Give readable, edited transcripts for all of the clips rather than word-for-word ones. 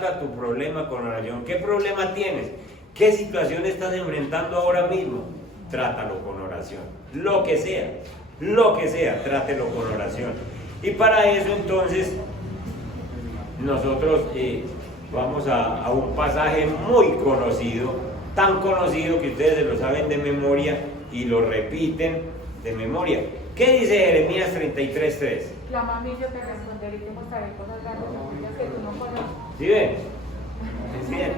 tu problema con oración. ¿Qué problema tienes? ¿Qué situación estás enfrentando ahora mismo? Trátalo con oración. Lo que sea, trátelo con oración. Y para eso entonces nosotros vamos a un pasaje muy conocido, tan conocido que ustedes se lo saben de memoria y lo repiten de memoria. ¿Qué dice Jeremías 33:3? Clama a mí, yo te responderé y te mostraré cosas grandes y ocultas que tú no conoces. ¿Sí ven? ¿Es bien?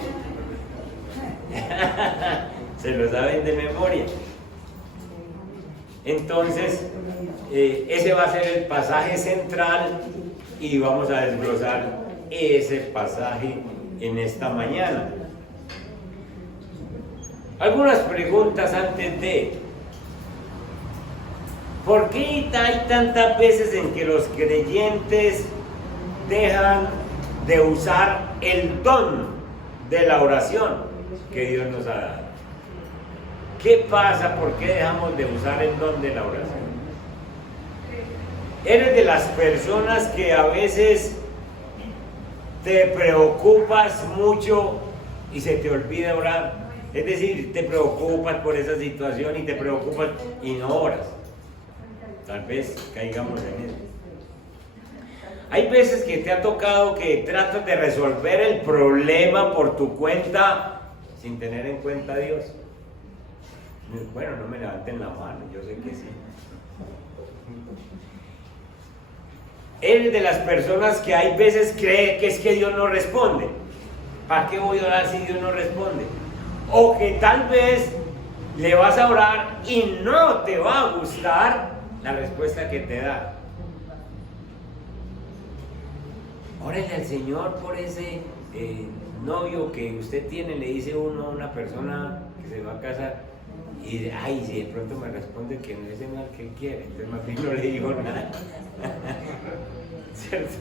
Se lo saben de memoria. Entonces, ese va a ser el pasaje central y vamos a desglosar ese pasaje en esta mañana. Algunas preguntas antes de... ¿Por qué hay tantas veces en que los creyentes dejan de usar el don de la oración que Dios nos ha dado? ¿Qué pasa? ¿Por qué dejamos de usar el don de la oración? Eres de las personas que a veces te preocupas mucho y se te olvida orar. Es decir, te preocupas por esa situación y te preocupas y no oras. Tal vez caigamos en eso. Hay veces que te ha tocado que tratas de resolver el problema por tu cuenta sin tener en cuenta a Dios. Bueno, no me levanten la mano, yo sé que sí. Eres de las personas que hay veces cree que es que Dios no responde. ¿Para qué voy a orar si Dios no responde? O que tal vez le vas a orar y no te va a gustar la respuesta que te da. Órale al Señor por ese novio que usted tiene, le dice uno a una persona que se va a casar, y ay, si de pronto me responde que no es el mal que él quiere, entonces más bien no le digo nada. ¿Cierto?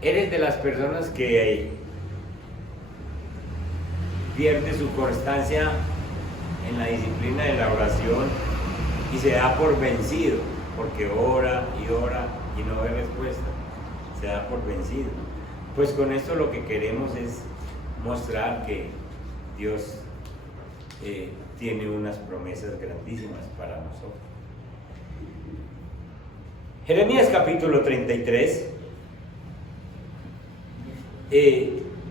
Eres de las personas que pierde su constancia en la disciplina de la oración y se da por vencido, porque ora y no ve respuesta, se da por vencido. Pues con esto lo que queremos es mostrar que Dios tiene unas promesas grandísimas para nosotros. Jeremías capítulo 33.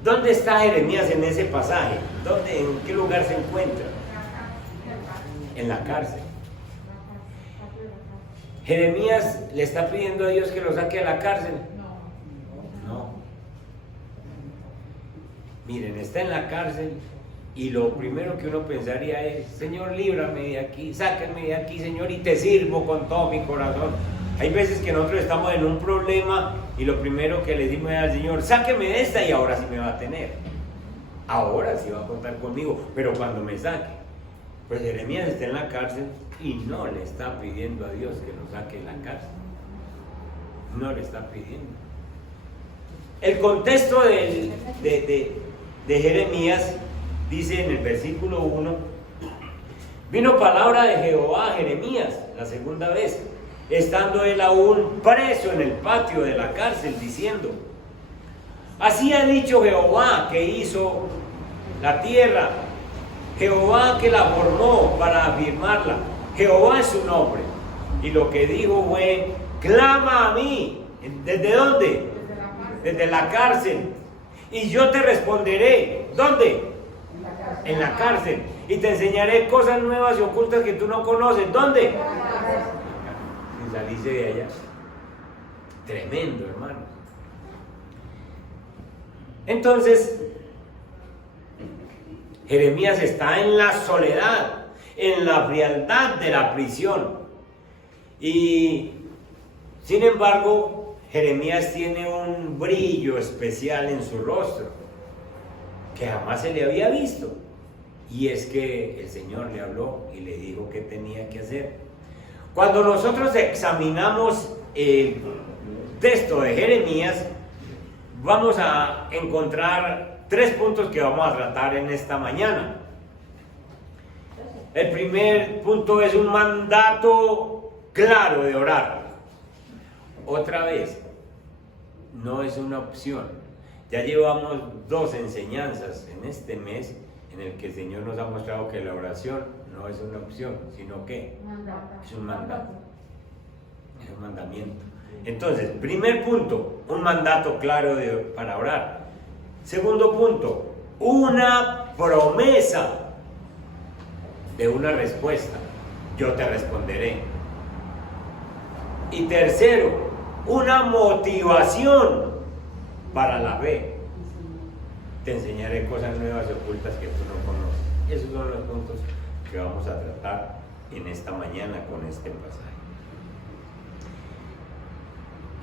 ¿Dónde está Jeremías en ese pasaje? ¿En qué lugar se encuentra? En la cárcel. Jeremías le está pidiendo a Dios que lo saque a la cárcel. No. Miren, está en la cárcel y lo primero que uno pensaría es: Señor, líbrame de aquí, sáquenme de aquí, Señor, y te sirvo con todo mi corazón. Hay veces que nosotros estamos en un problema y lo primero que le decimos al Señor: sáqueme de esta, y ahora sí me va a tener. Ahora sí va a contar conmigo, pero cuando me saque. Pues Jeremías está en la cárcel y no le está pidiendo a Dios que lo saque de la cárcel. No le está pidiendo. El contexto de Jeremías dice en el versículo 1: vino palabra de Jehová a Jeremías la segunda vez, estando él aún preso en el patio de la cárcel, diciendo: así ha dicho Jehová, que hizo la tierra, Jehová que la formó para afirmarla, Jehová es su nombre. Y lo que dijo fue: clama a mí. ¿Desde dónde? Desde la cárcel. Y yo te responderé. ¿Dónde? En la cárcel. Y te enseñaré cosas nuevas y ocultas que tú no conoces. ¿Dónde? Sin salirse de allá. Tremendo, hermano. Entonces, Jeremías está en la soledad, en la frialdad de la prisión. Y sin embargo, Jeremías tiene un brillo especial en su rostro que jamás se le había visto. Y es que el Señor le habló y le dijo qué tenía que hacer. Cuando nosotros examinamos el texto de Jeremías, vamos a encontrar 3 puntos que vamos a tratar en esta mañana. El primer punto es un mandato claro de orar. Otra vez, no es una opción. Ya llevamos 2 enseñanzas en este mes en el que el Señor nos ha mostrado que la oración no es una opción, sino que es un mandato, es un mandamiento. Entonces, primer punto, un mandato claro para orar. Segundo punto, una promesa de una respuesta. Yo te responderé. Y tercero, una motivación para la fe. Te enseñaré cosas nuevas y ocultas que tú no conoces. Esos son los puntos que vamos a tratar en esta mañana con este pasaje.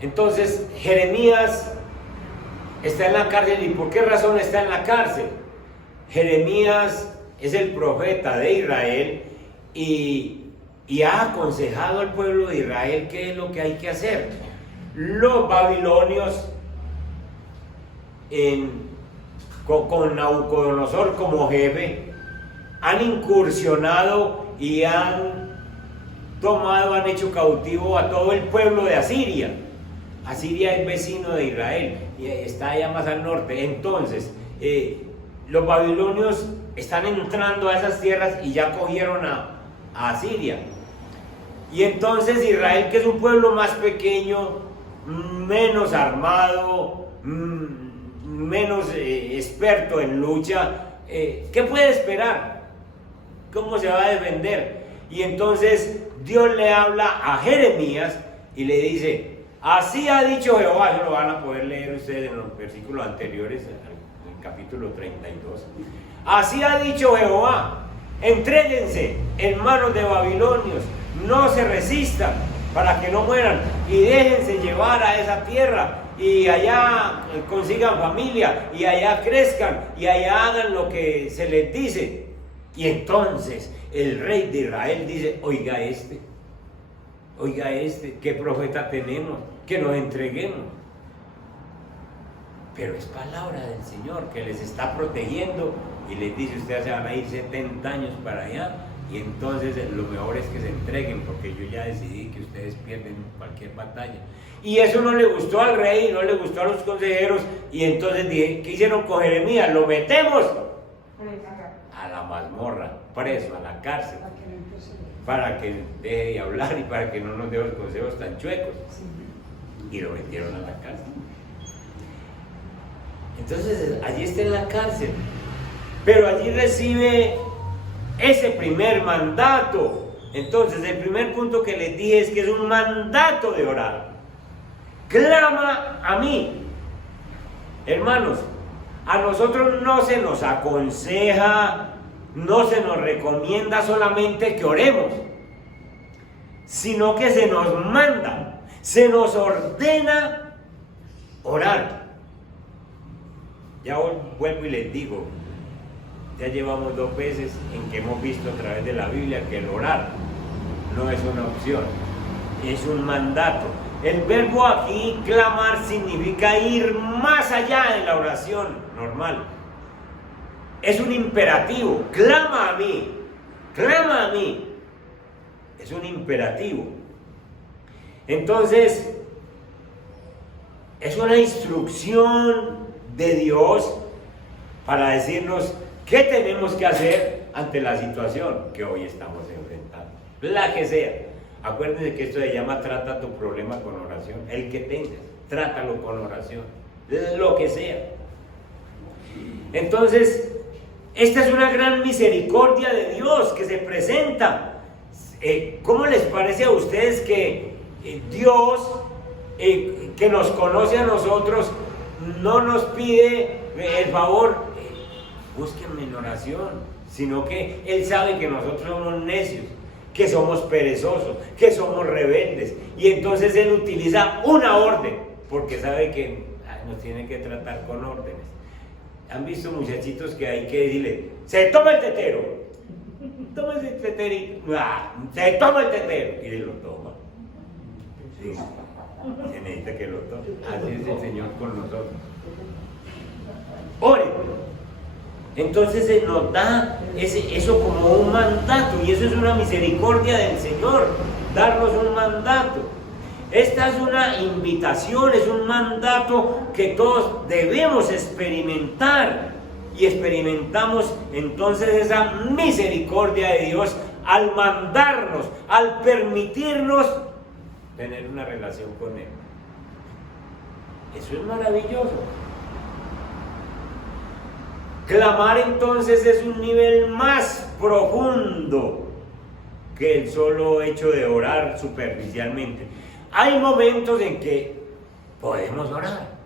Entonces, Jeremías está en la cárcel. ¿Y por qué razón está en la cárcel? Jeremías es el profeta de Israel y ha aconsejado al pueblo de Israel qué es lo que hay que hacer. Los babilonios, con Nabucodonosor como jefe, han incursionado y han hecho cautivo a todo el pueblo de Asiria. Asiria es vecino de Israel y está allá más al norte. Entonces, los babilonios están entrando a esas tierras y ya cogieron a Asiria. Y entonces Israel, que es un pueblo más pequeño, menos armado, menos experto en lucha, ¿qué puede esperar? ¿Cómo se va a defender? Y entonces Dios le habla a Jeremías y le dice: así ha dicho Jehová. Eso lo van a poder leer ustedes en los versículos anteriores, en el capítulo 32. Así ha dicho Jehová: entréguense en manos de babilonios, no se resistan para que no mueran, y déjense llevar a esa tierra, y allá consigan familia, y allá crezcan, y allá hagan lo que se les dice. Y entonces el rey de Israel dice: oiga ¿qué profeta tenemos? Que nos entreguemos. Pero es palabra del Señor que les está protegiendo y les dice: ustedes se van a ir 70 años para allá, y entonces lo mejor es que se entreguen, porque yo ya decidí que ustedes pierden cualquier batalla. Y eso no le gustó al rey, no le gustó a los consejeros, y entonces dije: ¿qué hicieron con Jeremías? Lo metemos a la mazmorra, preso, a la cárcel, para que deje de hablar y para que no nos dé los consejos tan chuecos. Y lo metieron a la cárcel. Entonces allí está en la cárcel, pero allí recibe ese primer mandato. Entonces el primer punto que les dije es que es un mandato de orar. Clama a mí. Hermanos, a nosotros no se nos aconseja, no se nos recomienda solamente que oremos, sino que se nos manda, se nos ordena orar. Ya vuelvo y les digo, ya llevamos 2 veces en que hemos visto a través de la Biblia que el orar no es una opción, es un mandato. El verbo aquí, clamar, significa ir más allá de la oración normal. Es un imperativo: clama a mí, clama a mí. Es un imperativo. Entonces, es una instrucción de Dios para decirnos qué tenemos que hacer ante la situación que hoy estamos enfrentando, la que sea. Acuérdense que esto se llama trata tu problema con oración. El que tengas, trátalo con oración, lo que sea. Entonces, esta es una gran misericordia de Dios que se presenta. ¿Cómo les parece a ustedes que Dios, que nos conoce a nosotros, no nos pide el favor, búsquenme en oración, sino que Él sabe que nosotros somos necios, que somos perezosos, que somos rebeldes, y entonces Él utiliza una orden, porque sabe que nos tiene que tratar con órdenes. ¿Han visto muchachitos que hay que decirle: se toma el tetero? Toma ese teterito. Se toma el tetero. Y él lo toma. Sí. Se necesita que lo tome. Así es el Señor con nosotros. Ore. Entonces se nos da eso como un mandato, y eso es una misericordia del Señor, darnos un mandato. Esta es una invitación, es un mandato que todos debemos experimentar. Y experimentamos entonces esa misericordia de Dios al mandarnos, al permitirnos tener una relación con Él. Eso es maravilloso. Clamar entonces es un nivel más profundo que el solo hecho de orar superficialmente. Hay momentos en que podemos orar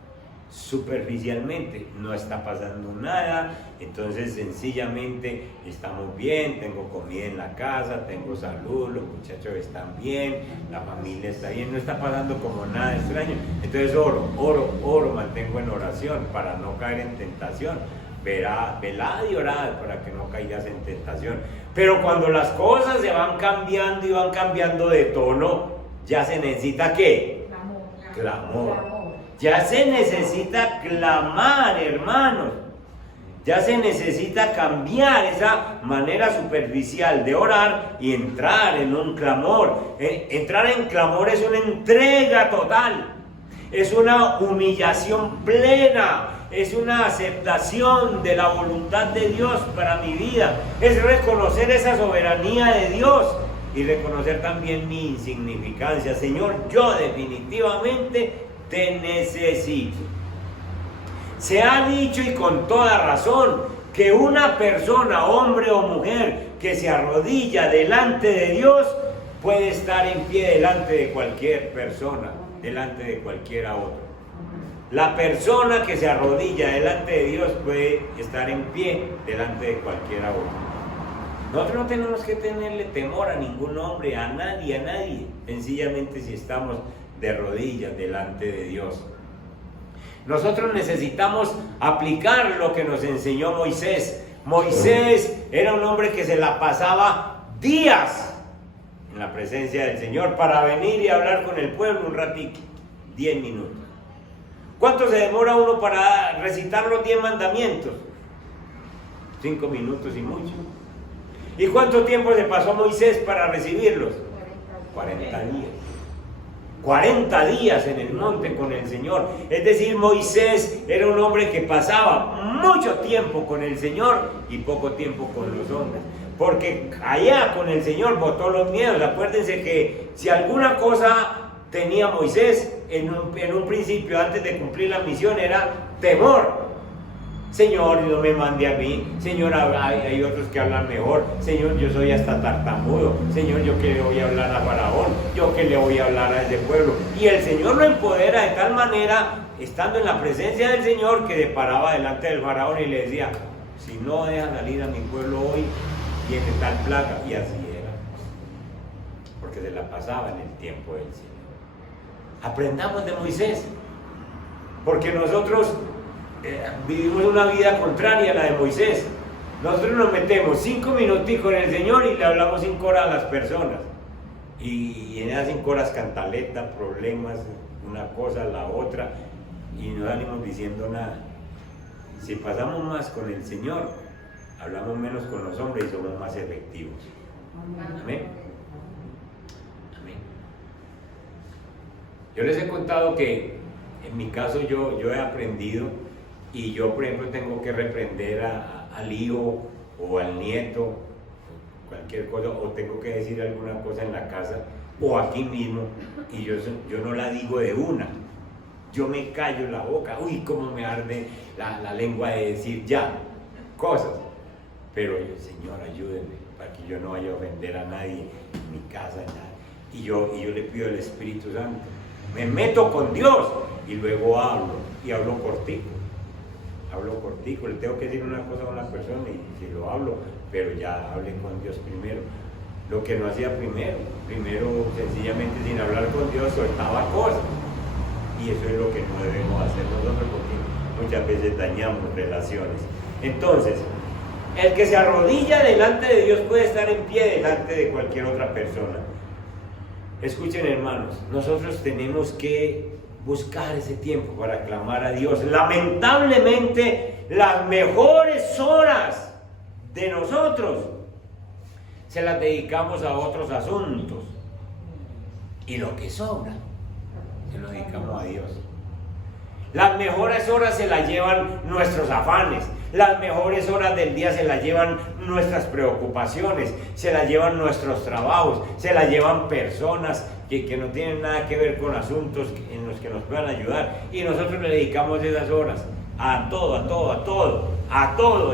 superficialmente, no está pasando nada, entonces sencillamente estamos bien, tengo comida en la casa, tengo salud, los muchachos están bien, la familia está bien, no está pasando como nada extraño, entonces oro, mantengo en oración para no caer en tentación, velad y orad para que no caigas en tentación. Pero cuando las cosas se van cambiando y van cambiando de tono, ya se necesita ¿qué? Clamor. Ya se necesita clamar, hermanos. Ya se necesita cambiar esa manera superficial de orar y entrar en un clamor. Entrar en clamor es una entrega total. Es una humillación plena. Es una aceptación de la voluntad de Dios para mi vida. Es reconocer esa soberanía de Dios y reconocer también mi insignificancia. Señor, yo definitivamente te necesito. Se ha dicho y con toda razón que una persona, hombre o mujer, que se arrodilla delante de Dios puede estar en pie delante de cualquier persona, delante de cualquiera otra. La persona que se arrodilla delante de Dios puede estar en pie delante de cualquiera otra. Nosotros no tenemos que tenerle temor a ningún hombre, a nadie, sencillamente si estamos de rodillas delante de Dios. Nosotros necesitamos aplicar lo que nos enseñó Moisés. Moisés era un hombre que se la pasaba días en la presencia del Señor para venir y hablar con el pueblo un ratito, 10 minutos. ¿Cuánto se demora uno para recitar los 10 mandamientos? 5 minutos y mucho. ¿Y cuánto tiempo se pasó Moisés para recibirlos? 40 días. 40 días en el monte con el Señor. Es decir, Moisés era un hombre que pasaba mucho tiempo con el Señor y poco tiempo con los hombres. Porque allá con el Señor botó los miedos. Acuérdense que si alguna cosa tenía Moisés en un principio, antes de cumplir la misión, era temor. Señor, no me mande a mí. Señor, hay otros que hablan mejor. Señor, yo soy hasta tartamudo. Señor, yo que le voy a hablar a Faraón. Yo que le voy a hablar a ese pueblo. Y el Señor lo empodera de tal manera, estando en la presencia del Señor, que le paraba delante del Faraón y le decía: si no deja salir a mi pueblo hoy, viene tal plaga. Y así era. Porque se la pasaba en el tiempo del Señor. Aprendamos de Moisés. Porque nosotros vivimos una vida contraria a la de Moisés. Nosotros nos metemos 5 minuticos en el Señor y le hablamos 5 horas a las personas. Y en esas 5 horas cantaleta, problemas, una cosa, la otra, y no salimos diciendo nada. Si pasamos más con el Señor, hablamos menos con los hombres y somos más efectivos. Amén. Amén. Yo les he contado que en mi caso yo he aprendido, y yo por ejemplo tengo que reprender al hijo o al nieto, cualquier cosa, o tengo que decir alguna cosa en la casa o aquí mismo, y yo no la digo de una, yo me callo la boca. Uy, cómo me arde la lengua de decir ya cosas, pero yo: Señor, ayúdeme para que yo no vaya a ofender a nadie en mi casa, nada. Y yo le pido al Espíritu Santo, me meto con Dios y luego hablo cortico, le tengo que decir una cosa a una persona y si lo hablo, pero ya hablé con Dios primero. Lo que no hacía primero sencillamente sin hablar con Dios soltaba cosas, y eso es lo que no debemos hacer nosotros, porque muchas veces dañamos relaciones. Entonces, el que se arrodilla delante de Dios puede estar en pie delante de cualquier otra persona. Escuchen, hermanos, nosotros tenemos que buscar ese tiempo para clamar a Dios. Lamentablemente, las mejores horas de nosotros se las dedicamos a otros asuntos, y lo que sobra se lo dedicamos a Dios. Las mejores horas se las llevan nuestros afanes, las mejores horas del día se las llevan nuestras preocupaciones, se las llevan nuestros trabajos, se las llevan personas que no tienen nada que ver con asuntos en los que nos puedan ayudar, y nosotros le dedicamos esas horas a todo,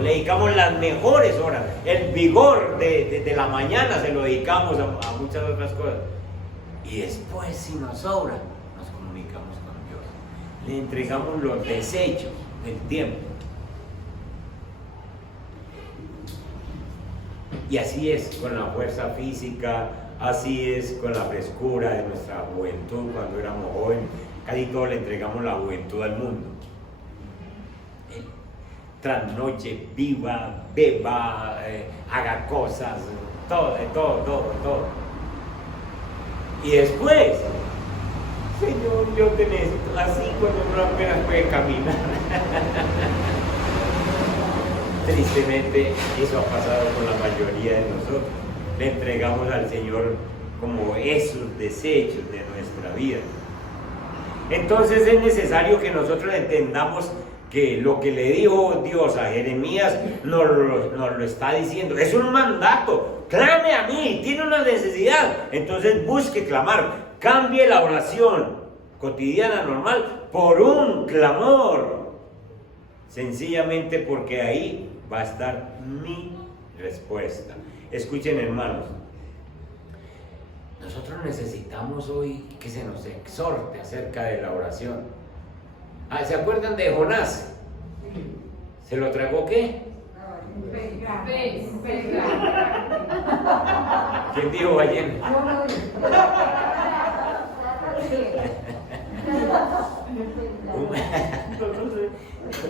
le dedicamos las mejores horas, el vigor de la mañana se lo dedicamos a muchas otras cosas, y después, si nos sobra, nos comunicamos con Dios, le entregamos los desechos del tiempo. Y así es con la fuerza física, así es con la frescura de nuestra juventud cuando éramos jóvenes. Casi todo le entregamos la juventud al mundo. Trasnoche, viva, beba, haga cosas, todo. Y después, Señor, yo te necesito, así cuando uno apenas puede caminar. Tristemente, eso ha pasado con la mayoría de nosotros. Le entregamos al Señor como esos desechos de nuestra vida. Entonces es necesario que nosotros entendamos que lo que le dijo Dios a Jeremías nos lo está diciendo. Es un mandato. Clame a mí, tiene una necesidad. Entonces busque clamar. Cambie la oración cotidiana normal por un clamor. Sencillamente porque ahí va a estar mi respuesta. Escuchen, hermanos, nosotros necesitamos hoy que se nos exhorte acerca de la oración. ¿Se acuerdan de Jonás? ¿Se lo tragó qué? ¿Quién dijo ballena?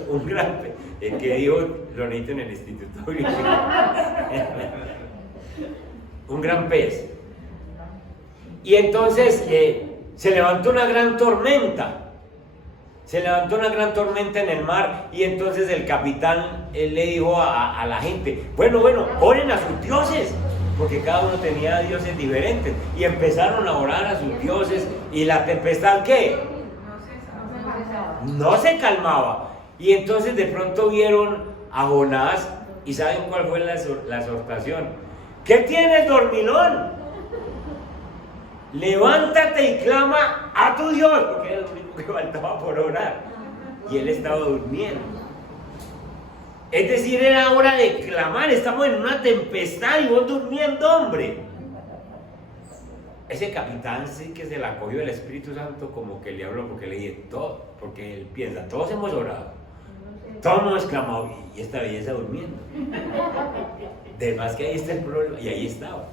Un gran pez, el que dijo Lonito en el instituto. Un gran pez. Y entonces se levantó una gran tormenta. Se levantó una gran tormenta en el mar, y entonces el capitán le dijo a la gente, bueno, oren a sus dioses, porque cada uno tenía dioses diferentes, y empezaron a orar a sus dioses, y la tempestad, ¿qué? No se calmaba. Y entonces de pronto vieron a Jonás, y ¿saben cuál fue la exhortación? ¿Qué tienes, dormilón? Levántate y clama a tu Dios, porque era lo único que faltaba por orar, y él estaba durmiendo. Es decir, era hora de clamar. Estamos en una tempestad y vos durmiendo, hombre. Ese capitán sí que se la cogió el Espíritu Santo, como que le habló, porque le dije todo, porque él piensa, todos hemos orado, todos hemos clamado, y esta belleza durmiendo. De más que ahí está el problema, y ahí estaba.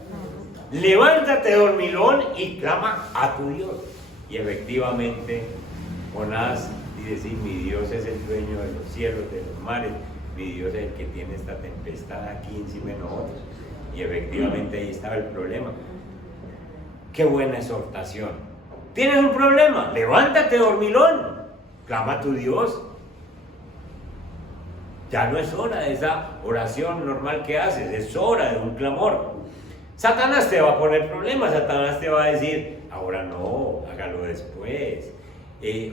Levántate, dormilón, y clama a tu Dios. Y efectivamente, Jonás dice, sí, mi Dios es el dueño de los cielos, de los mares, mi Dios es el que tiene esta tempestad aquí encima de nosotros. Y efectivamente ahí estaba el problema. Qué buena exhortación. ¿Tienes un problema? Levántate, dormilón, clama a tu Dios. Ya no es hora de esa oración normal que haces, es hora de un clamor. Satanás te va a poner problemas, Satanás te va a decir, ahora no, hágalo después.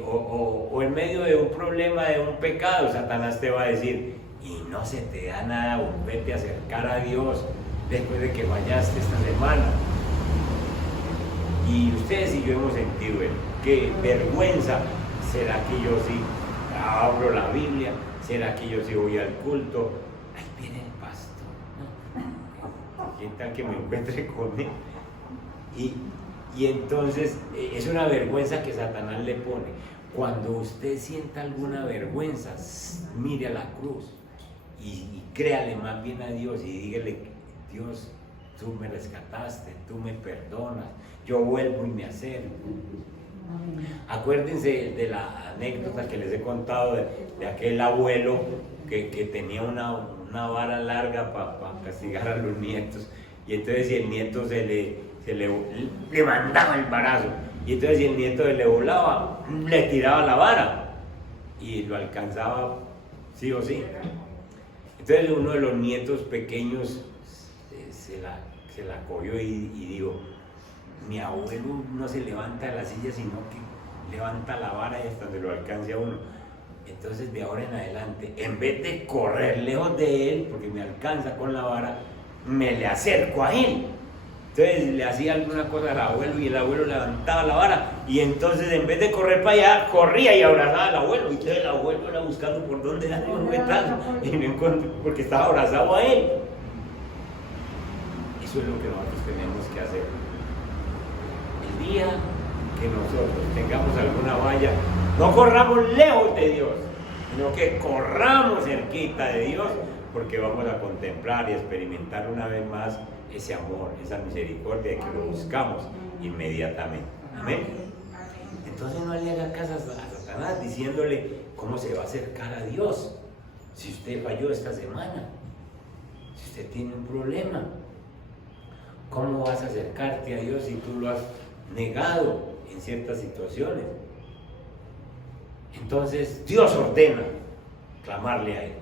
O en medio de un problema, de un pecado, Satanás te va a decir, y no se te da nada, volverte a acercar a Dios después de que fallaste esta semana. Y ustedes y yo hemos sentido qué vergüenza, ¿será que yo sí abro la Biblia? ¿Será que yo sí voy al culto? Ahí viene el pastor, ¿no? ¿Quién tal que me encuentre con él? Y entonces es una vergüenza que Satanás le pone. Cuando usted sienta alguna vergüenza, mire a la cruz y créale más bien a Dios y dígale, Dios, tú me rescataste, tú me perdonas, yo vuelvo y me acerco. Acuérdense de la anécdota que les he contado de aquel abuelo que tenía una vara larga para castigar a los nietos, y entonces si el nieto se le mandaba el barazo, y entonces si el nieto le volaba, le tiraba la vara y lo alcanzaba sí o sí. Entonces uno de los nietos pequeños se la cogió y dijo, mi abuelo no se levanta de la silla, sino que levanta la vara y hasta donde lo alcance a uno. Entonces de ahora en adelante, en vez de correr lejos de él, porque me alcanza con la vara, me le acerco a él. Entonces le hacía alguna cosa al abuelo y el abuelo levantaba la vara, y entonces en vez de correr para allá, corría y abrazaba al abuelo, y entonces el abuelo era buscando por dónde darle un betazo y no encontró, porque estaba abrazado a él. Eso es lo que nosotros tenemos que hacer. El día que nosotros tengamos alguna valla, no corramos lejos de Dios, sino que corramos cerquita de Dios, porque vamos a contemplar y experimentar una vez más ese amor, esa misericordia que lo buscamos inmediatamente. Amén. Entonces no le haga caso a Satanás diciéndole cómo se va a acercar a Dios si usted falló esta semana, si usted tiene un problema. ¿Cómo vas a acercarte a Dios si tú lo has negado en ciertas situaciones? Entonces Dios ordena clamarle a Él.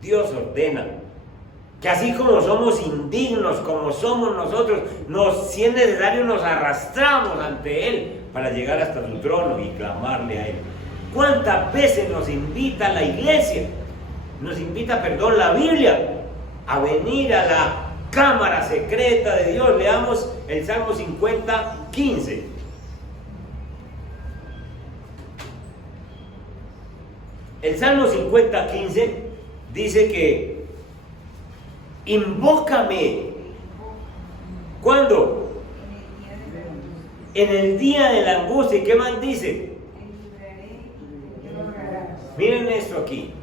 Dios ordena que así como somos indignos, como somos nosotros, si es necesario nos arrastramos ante Él para llegar hasta su trono y clamarle a Él. ¿Cuántas veces nos invita la iglesia? Nos invita, la Biblia, a venir a la cámara secreta de Dios. Leamos el Salmo 50, 15. El Salmo 50, 15 dice que invócame. ¿Cuándo? En el día de la angustia. ¿Y qué más dice? Miren esto aquí.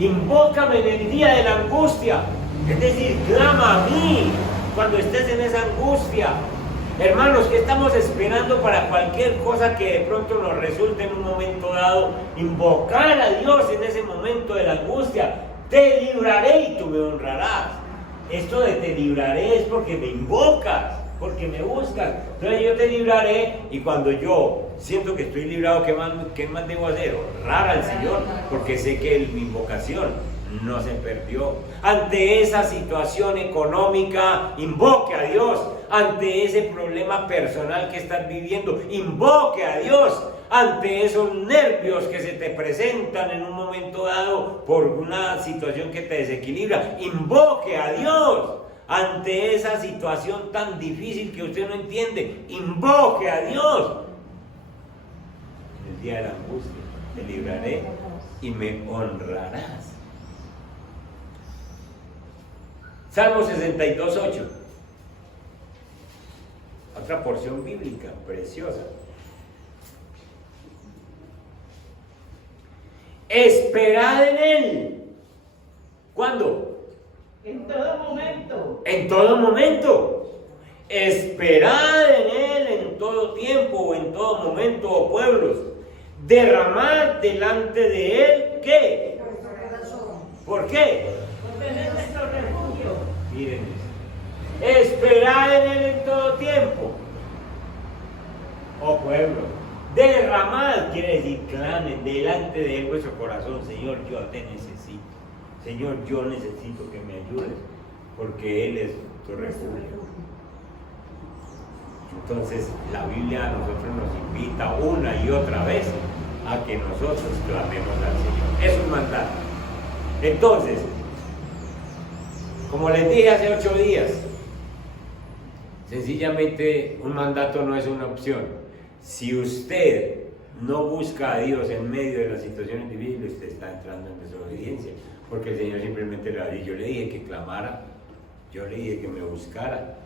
Invócame en el día de la angustia. Es decir, clama a mí cuando estés en esa angustia. Hermanos, ¿qué estamos esperando para cualquier cosa que de pronto nos resulte en un momento dado? Invocar a Dios en ese momento de la angustia. Te libraré y tú me honrarás. Esto de te libraré es porque me invocas, porque me buscas. Entonces yo te libraré, y cuando yo siento que estoy librado, ¿qué más debo hacer? Honrar al Señor, porque sé que mi invocación no se perdió. Ante esa situación económica, invoque a Dios. Ante ese problema personal que estás viviendo, invoque a Dios. Ante esos nervios que se te presentan en un momento dado por una situación que te desequilibra, invoque a Dios. Ante esa situación tan difícil que usted no entiende, invoque a Dios. En el día de la angustia te libraré y me honrarás. Salmo 62, 8. Otra porción bíblica preciosa. Esperad en Él. ¿Cuándo? En todo momento. En todo momento. Esperad en Él en todo tiempo o en todo momento, oh pueblos. Derramad delante de Él, ¿qué? ¿Por qué? Porque Él es nuestro refugio. Miren eso. Esperad en Él en todo tiempo, oh pueblo. Derramad quiere decir clamen delante de Él vuestro corazón. Señor, yo te necesito. Señor, yo necesito que me ayudes, porque Él es tu refugio. Entonces la Biblia a nosotros nos invita una y otra vez a que nosotros clamemos al Señor. Es un mandato. Entonces, como les dije hace 8 días, sencillamente un mandato no es una opción. Si usted no busca a Dios en medio de las situaciones difíciles, usted está entrando en desobediencia, porque el Señor simplemente le va a decir: yo le dije que clamara, yo le dije que me buscara.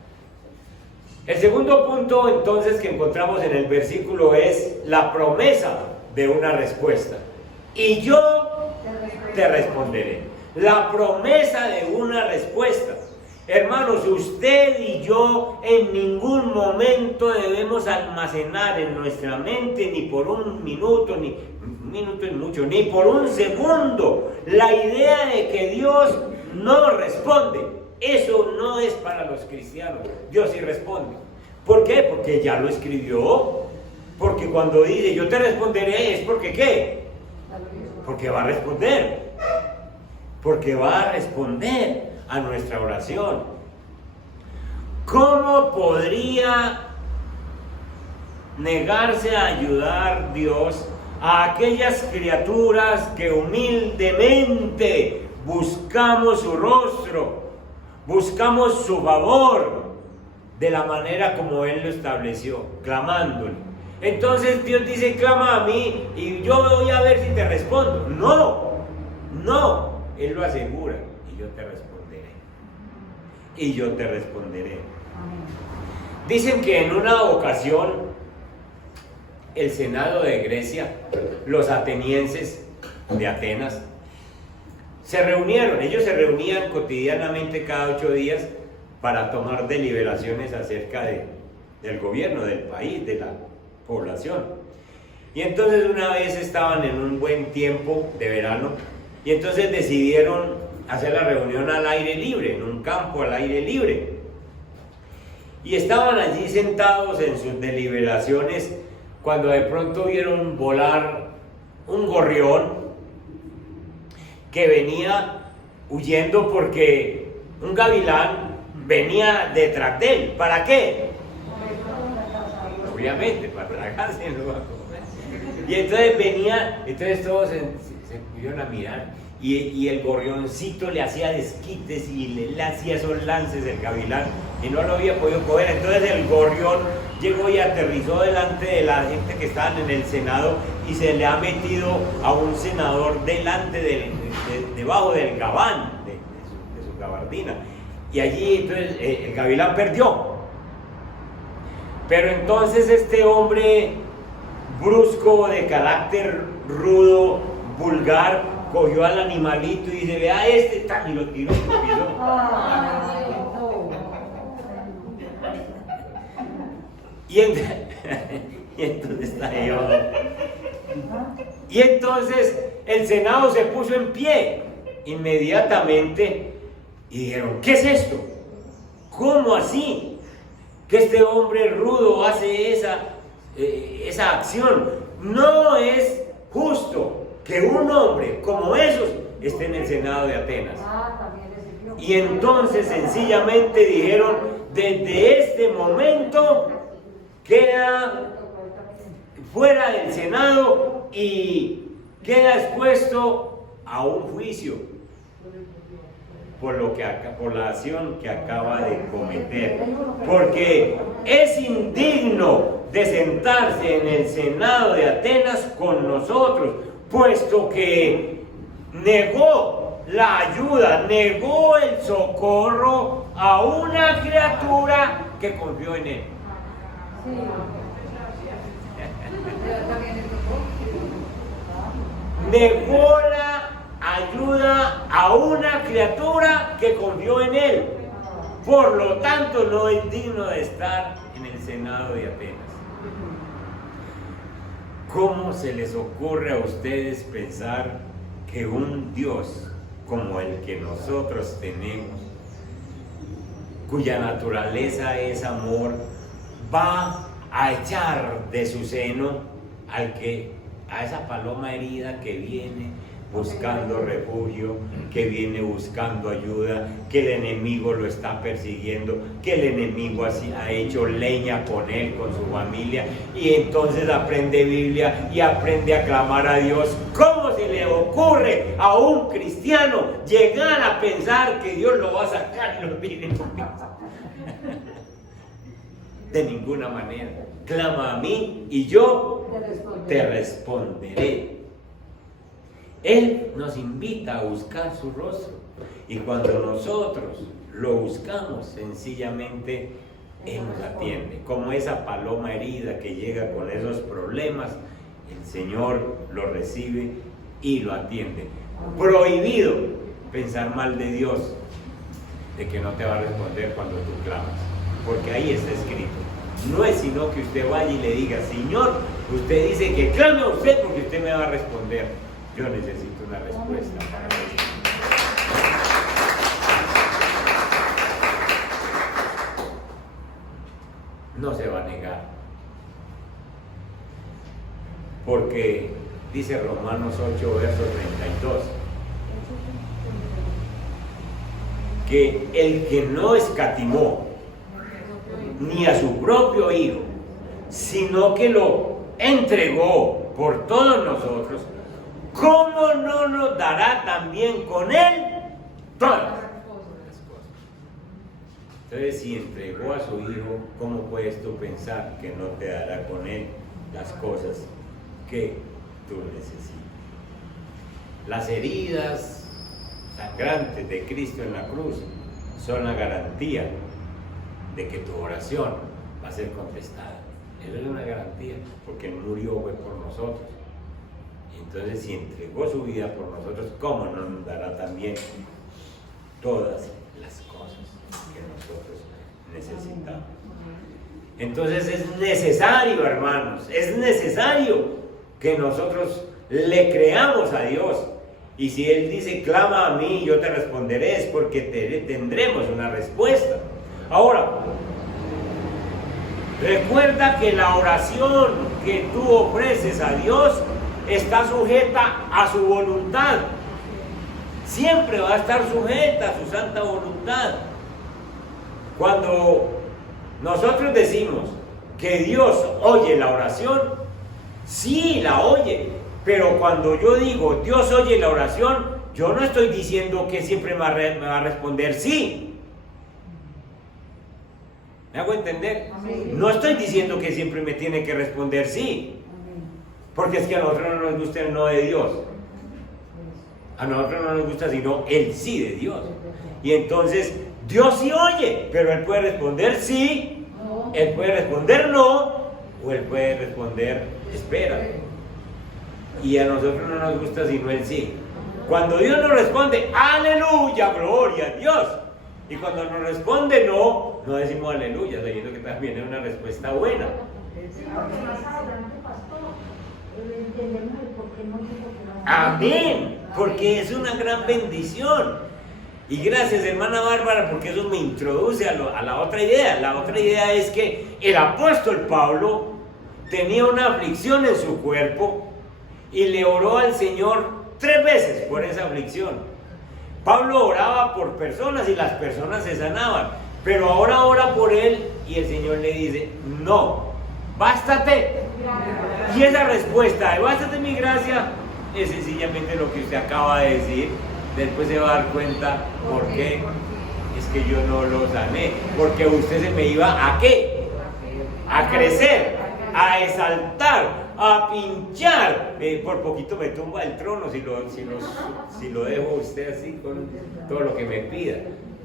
El segundo punto entonces que encontramos en el versículo es la promesa de una respuesta. Y yo te responderé. La promesa de una respuesta. Hermanos, usted y yo en ningún momento debemos almacenar en nuestra mente, ni por un minuto, ni un minuto es mucho, ni por un segundo, la idea de que Dios no responde. Eso no es para los cristianos. Dios sí responde. ¿Por qué? Porque ya lo escribió. Porque cuando dice yo te responderé, es porque ¿qué? Porque va a responder. Porque va a responder a nuestra oración. ¿Cómo podría negarse a ayudar a Dios a aquellas criaturas que humildemente buscamos su rostro, buscamos su favor, de la manera como Él lo estableció, clamándole. Entonces Dios dice, clama a mí y yo voy a ver si te respondo. No, Él lo asegura, y yo te responderé. Y yo te responderé. Dicen que en una ocasión el Senado de Grecia, los atenienses de Atenas, se reunieron. Ellos se reunían cotidianamente cada 8 días para tomar deliberaciones acerca del gobierno, del país, de la población. Y entonces una vez estaban en un buen tiempo de verano y entonces decidieron hacer la reunión al aire libre, en un campo al aire libre. Y estaban allí sentados en sus deliberaciones cuando de pronto vieron volar un gorrión que venía huyendo porque un gavilán venía detrás de él. ¿Para qué? Obviamente, para tragárselo. Y entonces venía, entonces todos se pusieron a mirar y el gorrioncito le hacía desquites y le hacía esos lances el gavilán y no lo había podido coger. Entonces el gorrión llegó y aterrizó delante de la gente que estaban en el Senado y se le ha metido a un senador delante debajo del gabán de su gabardina. Y allí entonces el gavilán perdió. Pero entonces este hombre brusco, de carácter rudo, vulgar, cogió al animalito y dice, vea este, y lo tiró en el piso. Y entonces está ahí abajo. Y entonces el Senado se puso en pie inmediatamente y dijeron, ¿qué es esto? ¿Cómo así? Que este hombre rudo hace esa acción. No es justo que un hombre como esos esté en el Senado de Atenas. Y entonces sencillamente dijeron, desde este momento queda fuera del Senado y queda expuesto a un juicio por la acción que acaba de cometer, porque es indigno de sentarse en el Senado de Atenas con nosotros, puesto que negó la ayuda, negó el socorro a una criatura que confió en él. Negó la ayuda a una criatura que confió en él. Por lo tanto, no es digno de estar en el Senado de Atenas. ¿Cómo se les ocurre a ustedes pensar que un Dios como el que nosotros tenemos, cuya naturaleza es amor, va a echar de su seno a esa paloma herida que viene buscando refugio, que viene buscando ayuda, que el enemigo lo está persiguiendo, que el enemigo ha hecho leña con él, con su familia, y entonces aprende Biblia y aprende a clamar a Dios? ¿Cómo se le ocurre a un cristiano llegar a pensar que Dios lo va a sacar y lo viene conmigo? De ninguna manera. Clama a mí y yo te responderé. Él nos invita a buscar su rostro y cuando nosotros lo buscamos, sencillamente Él nos atiende. Como esa paloma herida que llega con esos problemas, el Señor lo recibe y lo atiende. Prohibido pensar mal de Dios, de que no te va a responder cuando tú clamas, porque ahí está escrito. No es sino que usted vaya y le diga, Señor, usted dice que clame a usted porque usted me va a responder. Yo necesito una respuesta para esto. No se va a negar. Porque dice Romanos 8, verso 32, que el que no escatimó ni a su propio Hijo, sino que lo entregó por todos nosotros, ¿cómo no nos dará también con Él todas las cosas? Entonces, si entregó a su Hijo, ¿cómo puedes tú pensar que no te dará con Él las cosas que tú necesitas? Las heridas sangrantes de Cristo en la cruz son la garantía de que tu oración va a ser contestada. Eso es una garantía, porque Él murió fue por nosotros. Entonces, si entregó su vida por nosotros, ¿cómo no nos dará también todas las cosas que nosotros necesitamos? Entonces es necesario, hermanos, es necesario que nosotros le creamos a Dios. Y si Él dice, clama a mí, yo te responderé, es porque tendremos una respuesta. Ahora, recuerda que la oración que tú ofreces a Dios está sujeta a su voluntad. Siempre va a estar sujeta a su santa voluntad. Cuando nosotros decimos que Dios oye la oración, sí la oye. Pero cuando yo digo Dios oye la oración, yo no estoy diciendo que siempre me va a responder sí. ¿Me hago entender? Amén. No estoy diciendo que siempre me tiene que responder sí. Porque es que a nosotros no nos gusta el no de Dios. A nosotros no nos gusta sino el sí de Dios. Y entonces Dios sí oye, pero Él puede responder sí, Él puede responder no, o Él puede responder espera. Y a nosotros no nos gusta sino el sí. Cuando Dios nos responde, aleluya, gloria a Dios. Y cuando nos responde no, no decimos aleluya, sabiendo que también es una respuesta buena. Amén, porque es una gran bendición. Y gracias, hermana Bárbara, porque eso me introduce a la otra idea. La otra idea es que el apóstol Pablo tenía una aflicción en su cuerpo y le oró al Señor 3 veces por esa aflicción. Pablo oraba por personas y las personas se sanaban, pero ahora ora por él y el Señor le dice, no, bástate. Y esa respuesta de bástate mi gracia es sencillamente lo que usted acaba de decir. Después se va a dar cuenta por qué es que yo no lo sané, porque usted se me iba ¿a qué? A crecer, a exaltar, a pinchar. Por poquito me tumba el trono si lo dejo usted así con todo lo que me pida.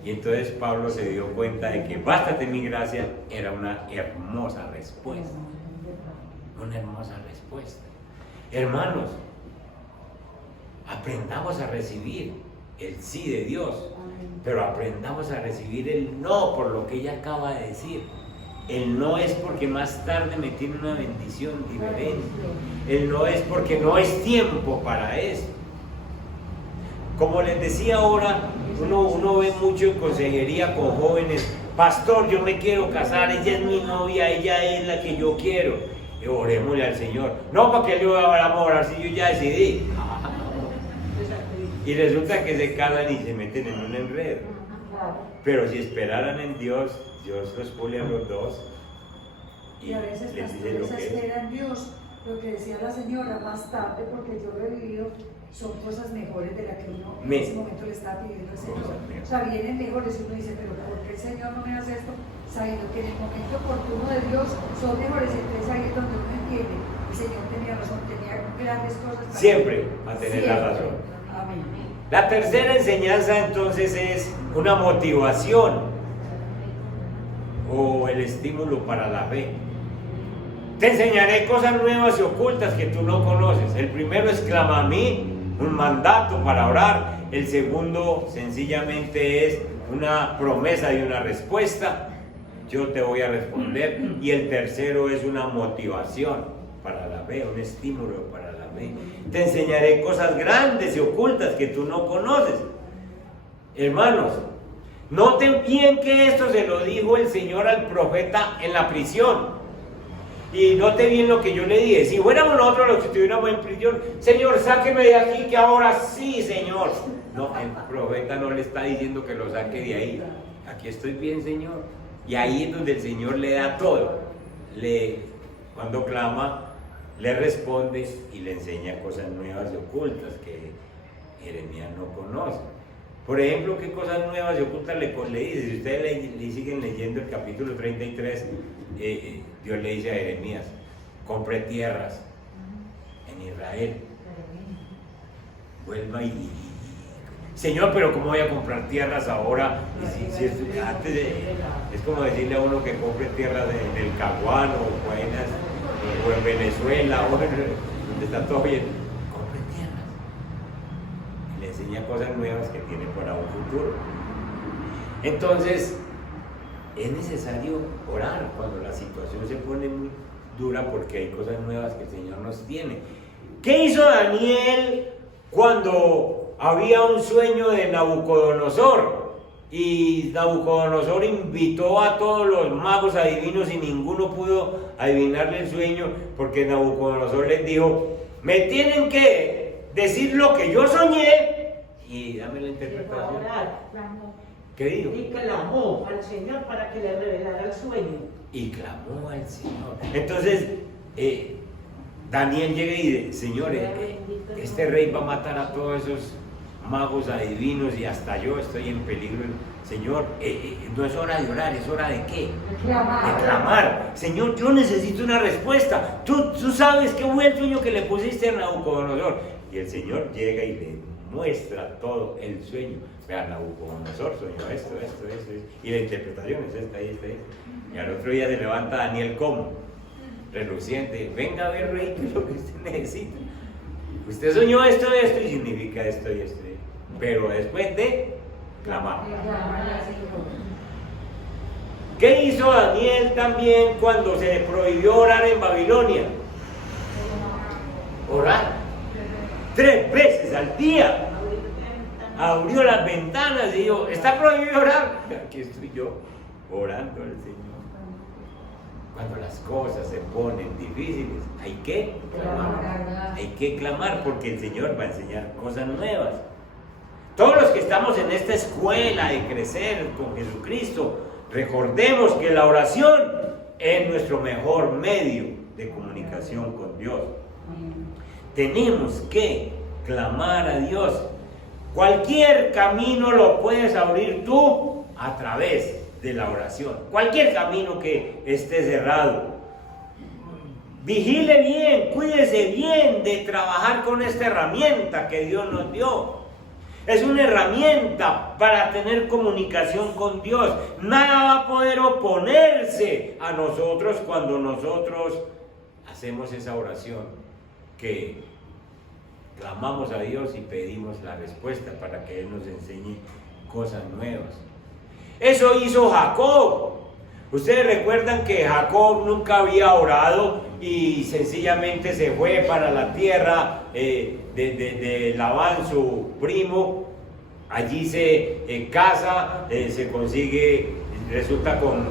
Y entonces Pablo se dio cuenta de que bástate mi gracia era una hermosa respuesta. Una hermosa respuesta. Hermanos, aprendamos a recibir el sí de Dios, pero aprendamos a recibir el no por lo que ella acaba de decir. El no es porque más tarde me tiene una bendición diferente. El no es porque no es tiempo para eso. Como les decía ahora, uno ve mucho en consejería con jóvenes. Pastor, yo me quiero casar, ella es mi novia, ella es la que yo quiero. Y orémosle al Señor. No, ¿para qué le voy a orar si yo ya decidí? Y resulta que se casan y se meten en un enredo. Pero si esperaran en Dios, Dios los pone a los dos y a veces les las dice lo cosas que es. esperan Dios, lo que decía la señora más tarde, porque yo lo he vivido, son cosas mejores de las que uno en ese momento le estaba pidiendo al Señor. O sea, vienen mejores y uno dice, pero ¿por qué el Señor no me hace esto? Sabiendo que en el momento oportuno de Dios son mejores, entonces ahí es donde uno entiende. El Señor tenía razón, tenía grandes cosas. Siempre va a tener la razón. Amén. La tercera enseñanza entonces es una motivación o el estímulo para la fe. Te enseñaré cosas nuevas y ocultas que tú no conoces. El primero es clama a mí, un mandato para orar. El segundo sencillamente es una promesa y una respuesta. Yo te voy a responder. Y el tercero es una motivación para la fe, un estímulo para la fe. Te enseñaré cosas grandes y ocultas que tú no conoces. Hermanos, noten bien que esto se lo dijo el Señor al profeta en la prisión. Y note bien lo que yo le dije. Si fuéramos nosotros los que estuviéramos en prisión, Señor, sáqueme de aquí, que ahora sí, Señor. No, el profeta no le está diciendo que lo saque de ahí. Aquí estoy bien, Señor. Y ahí es donde el Señor le da todo. Le Cuando clama, le responde y le enseña cosas nuevas y ocultas que Jeremías no conoce. Por ejemplo, ¿qué cosas nuevas y ocultas le dice? Si ustedes le siguen leyendo el capítulo 33, Dios le dice a Jeremías: compre tierras en Israel. Vuelva Señor, pero ¿cómo voy a comprar tierras ahora? Es como decirle a uno que compre tierras en el Caguán o en Venezuela o donde está todo bien. Compre tierras. Y le enseña cosas nuevas que tiene para un futuro. Entonces, es necesario orar cuando la situación se pone muy dura, porque hay cosas nuevas que el Señor nos tiene. ¿Qué hizo Daniel cuando había un sueño de Nabucodonosor? Y Nabucodonosor invitó a todos los magos adivinos y ninguno pudo adivinarle el sueño, porque Nabucodonosor les dijo: me tienen que decir lo que yo soñé y dame la interpretación. ¿Qué dijo? Y clamó al Señor para que le revelara el sueño. Y clamó al Señor. Entonces, Daniel llega y dice: Señor, este rey va a matar a todos esos magos adivinos y hasta yo estoy en peligro. Señor, no es hora de orar, es hora de ¿qué? De clamar. Señor, yo necesito una respuesta. Tú sabes qué fue el sueño que le pusiste a Nabucodonosor. Y el Señor llega y le muestra todo el sueño. Vean, Nabucodonosor soñó esto. Y la interpretación es esta y esta. Y al otro día se levanta Daniel como reluciente: venga a ver, rey, qué es lo que usted necesita. Usted soñó esto y significa esto y esto. Pero después de clamar. ¿Qué hizo Daniel también cuando se le prohibió orar en Babilonia? Orar 3 veces al día. Abrió las ventanas y dijo: está prohibido orar. Aquí estoy yo orando al Señor. Cuando las cosas se ponen difíciles, hay que clamar. Hay que clamar, porque el Señor va a enseñar cosas nuevas. Todos los que estamos en esta escuela de crecer con Jesucristo, recordemos que la oración es nuestro mejor medio de comunicación con Dios. Tenemos que clamar a Dios. Cualquier camino lo puedes abrir tú a través de la oración. Cualquier camino que esté cerrado. Vigile bien, cuídese bien de trabajar con esta herramienta que Dios nos dio. Es una herramienta para tener comunicación con Dios. Nada va a poder oponerse a nosotros cuando nosotros hacemos esa oración, que clamamos a Dios y pedimos la respuesta para que Él nos enseñe cosas nuevas. Eso hizo Jacob. Ustedes recuerdan que Jacob nunca había orado y sencillamente se fue para la tierra de Labán, su primo. Allí se casa, se consigue, resulta con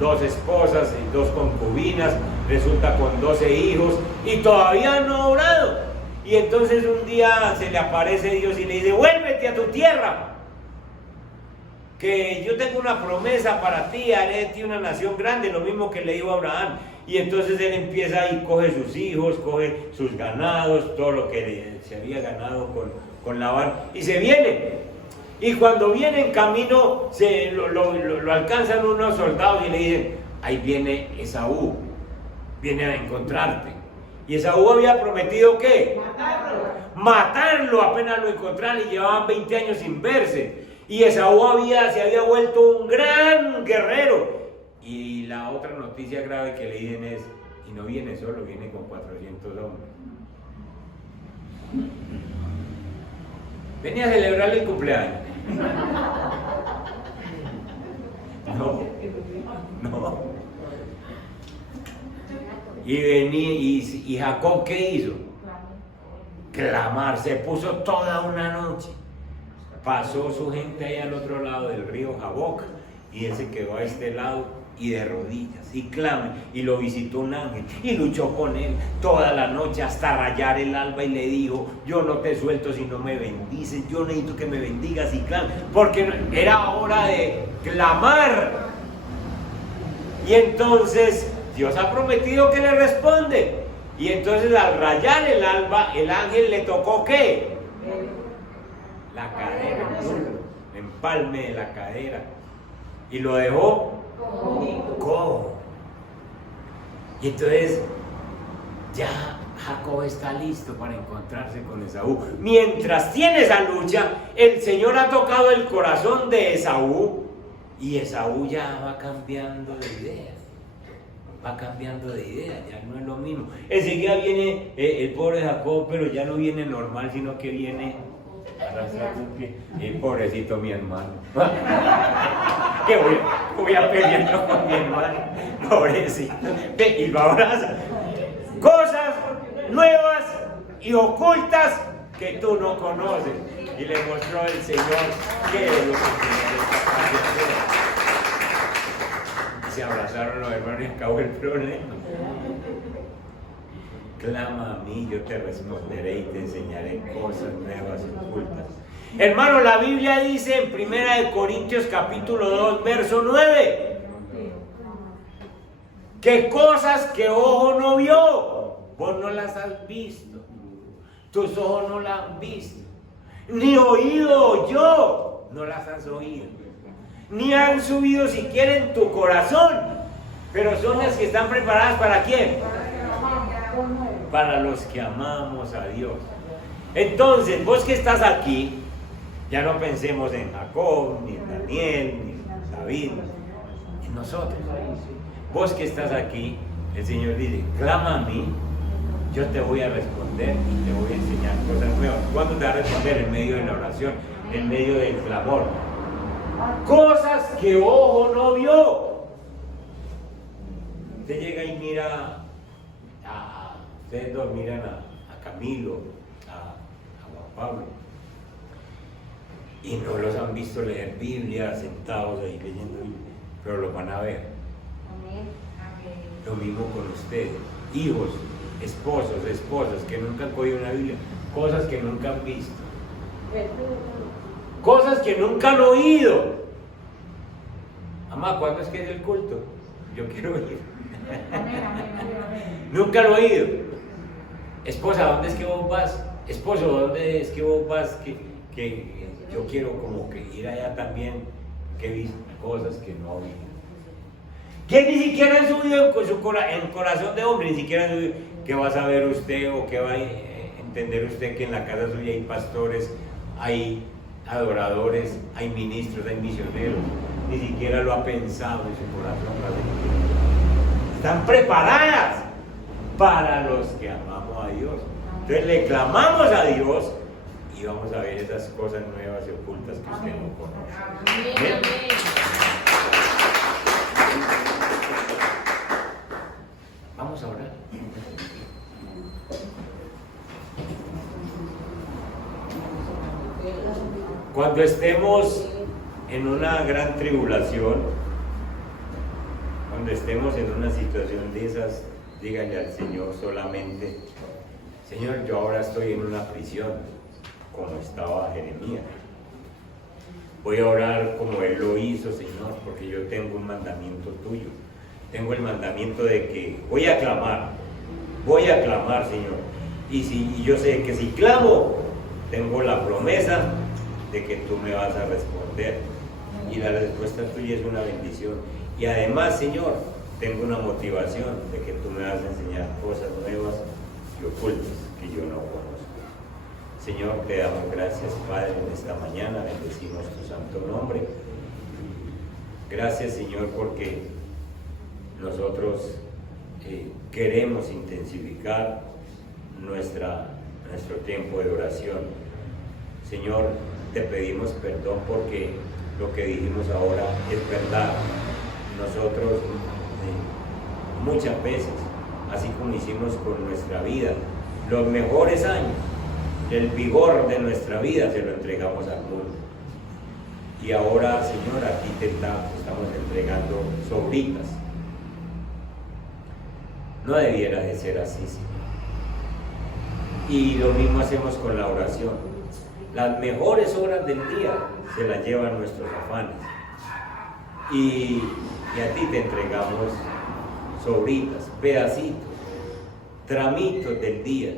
2 esposas y 2 concubinas, resulta con 12 hijos y todavía no ha orado. Y entonces un día se le aparece Dios y le dice: vuélvete a tu tierra, que yo tengo una promesa para ti, haré de ti una nación grande, lo mismo que le dijo a Abraham. Y entonces él empieza y coge sus hijos, coge sus ganados, todo lo que se había ganado con Labán, y se viene. Y cuando viene en camino, lo alcanzan unos soldados y le dicen: ahí viene Esaú, viene a encontrarte. Y Esaú había prometido ¿qué? Matarlo apenas lo encontraron, y llevaban 20 años sin verse. Y Esaú se había vuelto un gran guerrero. Y la otra noticia grave que le dicen es: y no viene solo, viene con 400 hombres. Venía a celebrarle el cumpleaños. No. Y venía, y Jacob, ¿qué hizo? Clamar. Se puso toda una noche. Pasó su gente ahí al otro lado del río Jaboc, y él se quedó a este lado y de rodillas y clama. Y lo visitó un ángel y luchó con él toda la noche hasta rayar el alba, y le dijo: yo no te suelto si no me bendices, yo necesito que me bendigas y clame, porque era hora de clamar. Y entonces Dios ha prometido que le responde. Y entonces al rayar el alba, el ángel le tocó ¿qué? La cadera, el empalme de la cadera. Y lo dejó cojo. Y entonces ya Jacob está listo para encontrarse con Esaú. Mientras tiene esa lucha, el Señor ha tocado el corazón de Esaú y Esaú ya va cambiando de idea. Va cambiando de idea, ya no es lo mismo. Enseguida viene el pobre Jacob, pero ya no viene normal, sino que viene arrastrando un pie. Pobrecito mi hermano. Que voy a pelear yo con mi hermano. Pobrecito. Ve y lo abraza. Cosas nuevas y ocultas que tú no conoces. Y le mostró el Señor qué es lo que el Señor es capaz de hacer. Se abrazaron los hermanos y acabó el problema. Clama a mí, yo te responderé y te enseñaré cosas nuevas y ocultas. Hermano, la Biblia dice en 1 Corintios capítulo 2, verso 9, que cosas que ojo no vio, vos no las has visto, tus ojos no las han visto, ni oído oyó, no las has oído, ni han subido siquiera en tu corazón, pero son las que están preparadas ¿para quién? Para los que amamos a Dios. Entonces, vos que estás aquí, ya no pensemos en Jacob, ni en Daniel, ni en David, en nosotros. Vos que estás aquí, el Señor dice, clama a mí, yo te voy a responder y te voy a enseñar cosas nuevas. ¿Cuándo te va a responder? En medio de la oración, en medio del clamor. Cosas que ojo no vio. Usted llega y mira, ustedes dos miran a Camilo, a Juan Pablo, y no los han visto leer Biblia sentados ahí leyendo Biblia, pero los van a ver. Lo mismo con ustedes, hijos, esposos, esposas que nunca han cogido una Biblia, cosas que nunca han visto, cosas que nunca han oído. Mamá, ¿cuándo es que es el culto? Yo quiero oír. Nunca lo he oído. Esposa, ¿dónde es que vos vas? Esposo, ¿dónde es que vos vas? Que yo quiero como que ir allá también, que he visto cosas que no vi. Que ni siquiera han subido en corazón de hombre, ni siquiera han subido. ¿Qué va a saber usted o qué va a entender usted que en la casa suya hay pastores, hay adoradores, hay ministros, hay misioneros? Ni siquiera lo ha pensado en su corazón. Están preparadas para los que amamos a Dios. Entonces le clamamos a Dios y vamos a ver esas cosas nuevas y ocultas que usted no conoce. ¿Bien? Vamos a orar. Cuando estemos en una gran tribulación, cuando estemos en una situación de esas, díganle al Señor solamente, Señor, yo ahora estoy en una prisión, como estaba Jeremías. Voy a orar como Él lo hizo, Señor, porque yo tengo un mandamiento tuyo. Tengo el mandamiento de que voy a clamar, Señor. Y yo sé que si clamo, tengo la promesa de que tú me vas a responder. Y la respuesta tuya es una bendición. Y además, Señor, tengo una motivación de que tú me vas a enseñar cosas nuevas y ocultas que yo no conozco. Señor, te damos gracias, Padre, en esta mañana. Bendecimos tu santo nombre. Gracias, Señor, porque nosotros queremos intensificar nuestro tiempo de oración. Señor, te pedimos perdón porque lo que dijimos ahora es verdad. Nosotros muchas veces, así como hicimos con nuestra vida, los mejores años, el vigor de nuestra vida se lo entregamos al mundo. Y ahora, Señor, a ti te estamos entregando sobritas. No debiera de ser así, Señor. Y lo mismo hacemos con la oración. Las mejores horas del día se las llevan nuestros afanes. Y a ti te entregamos sobritas, pedacitos, tramitos del día.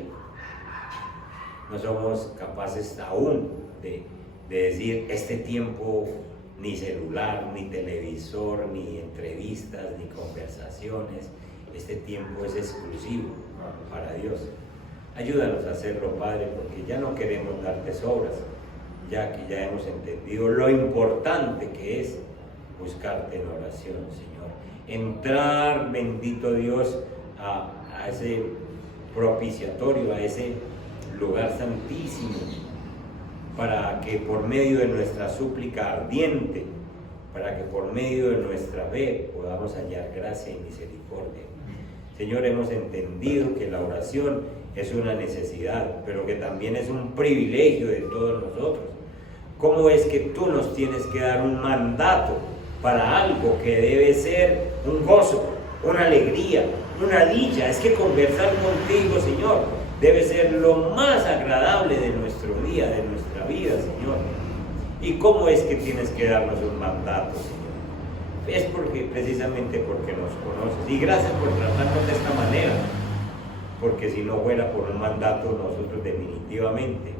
No somos capaces aún de decir este tiempo, ni celular, ni televisor, ni entrevistas, ni conversaciones, este tiempo es exclusivo para Dios. Ayúdanos a hacerlo, Padre, porque ya no queremos darte sobras, ya que ya hemos entendido lo importante que es buscarte en oración, Señor. Entrar, bendito Dios, a ese propiciatorio, a ese lugar santísimo, para que por medio de nuestra súplica ardiente, para que por medio de nuestra fe podamos hallar gracia y misericordia. Señor, hemos entendido que la oración es una necesidad, pero que también es un privilegio de todos nosotros. ¿Cómo es que tú nos tienes que dar un mandato para algo que debe ser un gozo, una alegría, una dicha? Es que conversar contigo, Señor, debe ser lo más agradable de nuestro día, de nuestra vida, Señor. ¿Y cómo es que tienes que darnos un mandato, Señor? Es precisamente porque nos conoces. Y gracias por tratarnos de esta manera, porque si no fuera por un mandato, nosotros definitivamente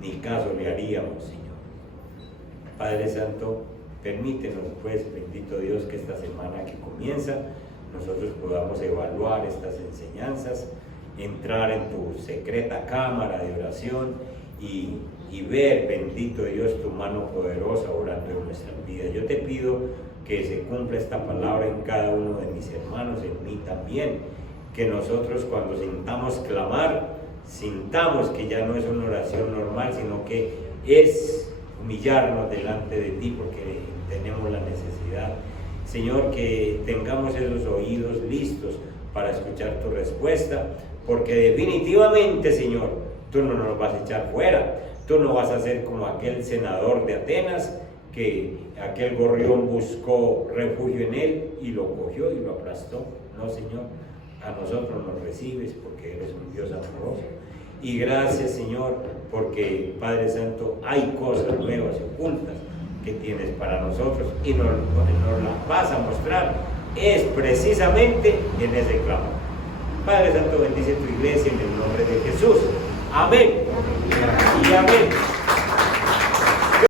ni caso le haríamos, Señor. Padre Santo, permítenos, pues, bendito Dios, que esta semana que comienza, nosotros podamos evaluar estas enseñanzas, entrar en tu secreta cámara de oración y ver, bendito Dios, tu mano poderosa orando en nuestras vidas. Yo te pido que se cumpla esta palabra en cada uno de mis hermanos, en mí también, que nosotros cuando sintamos clamar, sintamos que ya no es una oración normal, sino que es humillarnos delante de ti porque tenemos la necesidad. Señor, que tengamos esos oídos listos para escuchar tu respuesta, porque definitivamente, Señor, tú no nos vas a echar fuera. Tú no vas a ser como aquel senador de Atenas, que aquel gorrión buscó refugio en él y lo cogió y lo aplastó. No, Señor, a nosotros nos recibes porque eres un Dios amoroso. Y gracias, Señor, porque, Padre Santo, hay cosas nuevas y ocultas que tienes para nosotros y nos las vas a mostrar. Es precisamente en ese clamor. Padre Santo, bendice tu iglesia en el nombre de Jesús. Amén. Y amén.